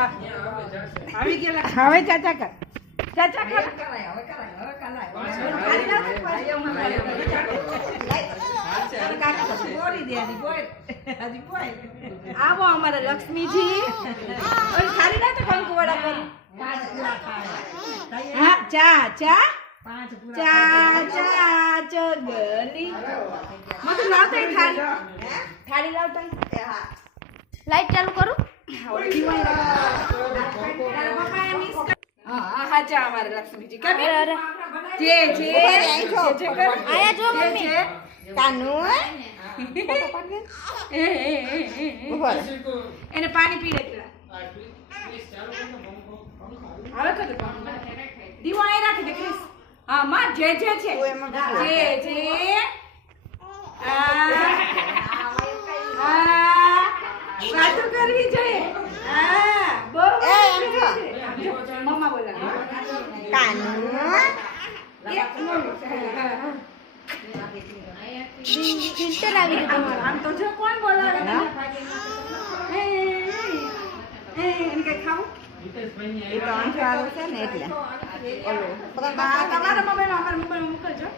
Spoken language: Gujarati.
આવી ગયા હવે ચાચા કર ચાચા કર આવો અમારા લક્ષ્મીજી ખાલી ના તો કંકુ વડા કરું હા ચા ચા ચા ચા ચગલી મત લાવતા થાળી લાવતા લાઈટ ચાલુ કરું હા ચા અમારા લક્ષ્મીજી કમે જે જે આયા જો મમ્મી કાનુ એને પાણી પી લે હવે કદ દીવો આય રાખી દે ક્રિસ હા માં જે જે છે જે જે વાતો કરવી જોઈએ હા બરોબર મમ્મા બોલા કાનુ ફિલ્ટર આવી ગયું તમારું આમ તો જો કોણ બોલાવે એને કઈ ખાવું એ તો અંઠવાળું છે ને એટલે ઓલું તમારા મોબાઈલ અમારા મોબાઈલ મોકલજો